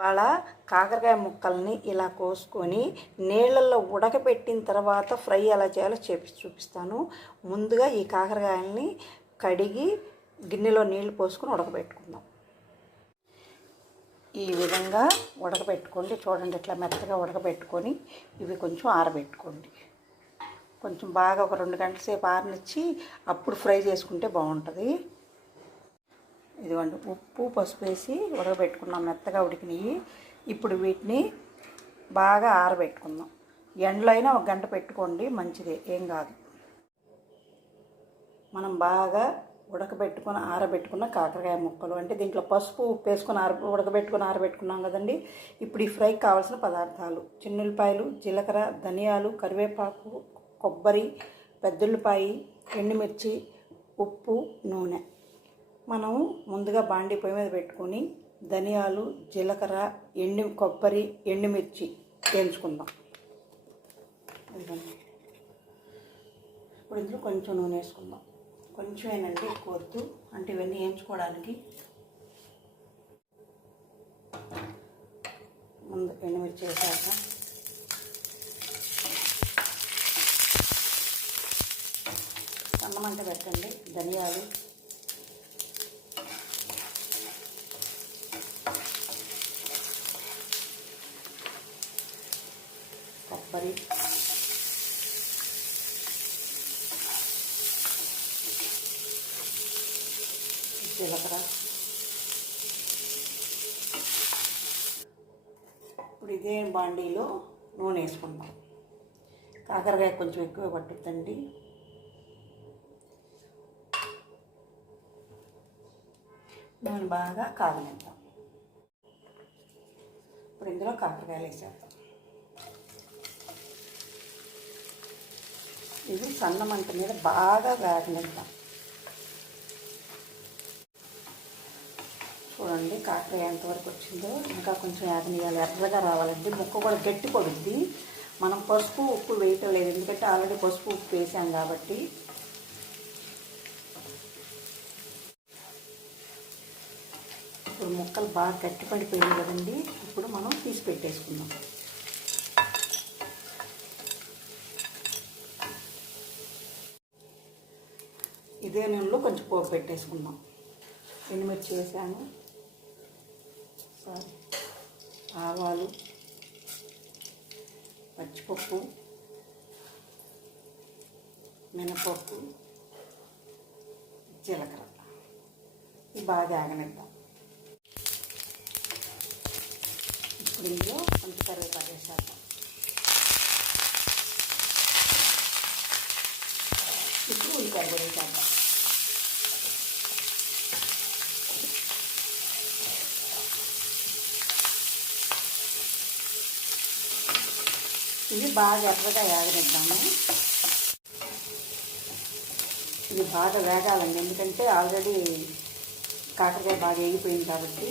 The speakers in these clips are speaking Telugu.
ఇవాళ కాకరకాయ ముక్కల్ని ఇలా కోసుకొని నీళ్ళల్లో ఉడకబెట్టిన తర్వాత ఫ్రై ఎలా చేయాలో చూపిస్తాను. ముందుగా ఈ కాకరకాయల్ని కడిగి గిన్నెలో నీళ్లు పోసుకొని ఉడకబెట్టుకుందాం. ఈ విధంగా ఉడకబెట్టుకోండి. చూడండి, ఇట్లా మెత్తగా ఉడకబెట్టుకొని ఇవి కొంచెం ఆరబెట్టుకోండి. కొంచెం బాగా ఒక 2 గంటల సేపు ఆరనిచ్చి అప్పుడు ఫ్రై చేసుకుంటే బాగుంటుంది. ఇదిగోండి, ఉప్పు పసుపు వేసి ఉడకబెట్టుకున్నాం, మెత్తగా ఉడికినాయి. ఇప్పుడు వీటిని బాగా ఆరబెట్టుకుందాం. ఎండలో అయినా 1 గంట పెట్టుకోండి, మంచిదే, ఏం కాదు. మనం బాగా ఆరబెట్టుకున్న కాకరకాయ ముక్కలు, అంటే దీంట్లో పసుపు ఉప్పు వేసుకొని ఆరబెట్టుకున్నాం కదండి. ఇప్పుడు ఈ ఫ్రైకి కావాల్సిన పదార్థాలు: చిన్నుల్లిపాయలు, జీలకర్ర, ధనియాలు, కరివేపాకు, కొబ్బరి, పెద్దుల్లిపాయ, ఎండుమిర్చి, ఉప్పు, నూనె. మనం ముందుగా బాండీ పొయ్యి మీద పెట్టుకొని ధనియాలు, జీలకర్ర, కొబ్బరి, ఎండుమిర్చి వేయించుకుందాం. ఇప్పుడు ఇందులో కొంచెం నూనె వేసుకుందాం. కొంచెమేనండి, ఎక్కువ వద్దు, అంటే ఇవన్నీ వేయించుకోవడానికి. ముందు ఎండుమిర్చి వేసాక సన్నమంట పెట్టండి. ధనియాలు, కొబ్బరి, జీలకర్ర. ఇప్పుడు ఇదే బాండీలో నూనె వేసుకుందాం. కాకరకాయ కొంచెం ఎక్కువ పట్టుద్దండి. నూనె బాగా కాగనిద్దాం. ఇప్పుడు ఇందులో కాకరకాయలు వేసేద్దాం. ఇది సన్న మంట మీద బాగా వేగనిద్దాం. చూడండి, కాకరకాయ ఎంతవరకు వచ్చిందో. ఇంకా కొంచెం వేగనియాలి, ఎర్రగా రావాలండి. ముక్క కూడా గట్టి పడుద్ది. మనం పసుపు ఉప్పు వేయటం లేదు, ఎందుకంటే ఆల్రెడీ పసుపు ఉప్పు వేసాం కాబట్టి. ఇప్పుడు ముక్కలు బాగా గట్టి పడిపోయింది కదండి. ఇప్పుడు మనం తీసి పెట్టేసుకుందాం. ఇదే నూనెలో కొంచెం పోపు పెట్టేసుకుందాం. ఎండుమిర్చి వేసాను, ఆవాలు, పచ్చిపప్పు, మినపప్పు, జీలకర్ర. ఇవి బాగా ఆగనిద్దాం. ఇప్పుడు ఇందులో కొంచెం కరివేపాకు వేసేద్దాం. ఇప్పుడు ఉల్లిపాయ కూడా వేసేద్దాం. ఇవి బాగా ఎర్రగా వేగనిద్దాము. ఇవి బాగా వేగాలండి, ఎందుకంటే ఆల్రెడీ కాకరకాయ బాగా వేగిపోయింది కాబట్టి.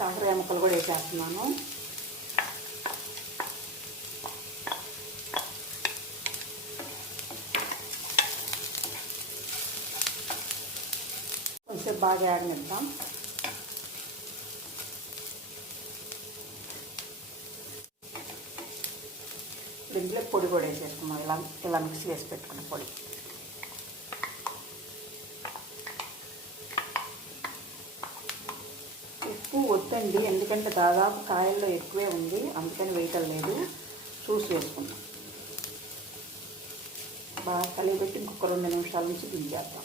కాకరకాయ ముక్కలు కూడా వేసేస్తున్నాను. కొంచెం బాగా ఆగనిద్దాం. దీంట్లో పొడి కూడా వేసేసుకున్నాం. ఇలా మిక్సీ వేసి పెట్టుకున్న పొడి. ఉప్పు వద్దండి, ఎందుకంటే దాదాపు కాయల్లో ఎక్కువే ఉంది, అందుకని వేయటం లేదు. చూసి వేసుకుందాం. బాగా కలిగిపెట్టి ఇంకొక 2 నిమిషాల నుంచి దించేద్దాం.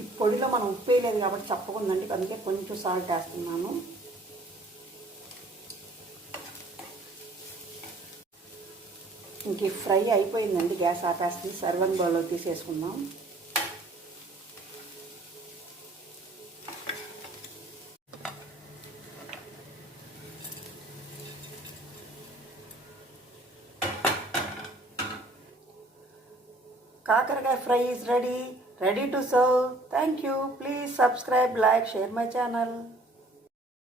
ఈ పొడిలో మనం ఉప్పు వేయలేదు కాబట్టి చప్పకుందండి, అందుకే కొంచెం సాల్ట్ వేస్తున్నాను. ఇంక ఫ్రై అయిపోయిందండి, గ్యాస్ ఆపేస్తుంది. సర్వింగ్ బౌల్లో తీసేసుకుందాం. కాకరకాయ fry is ready to serve. Thank you. Please subscribe, like, share my channel.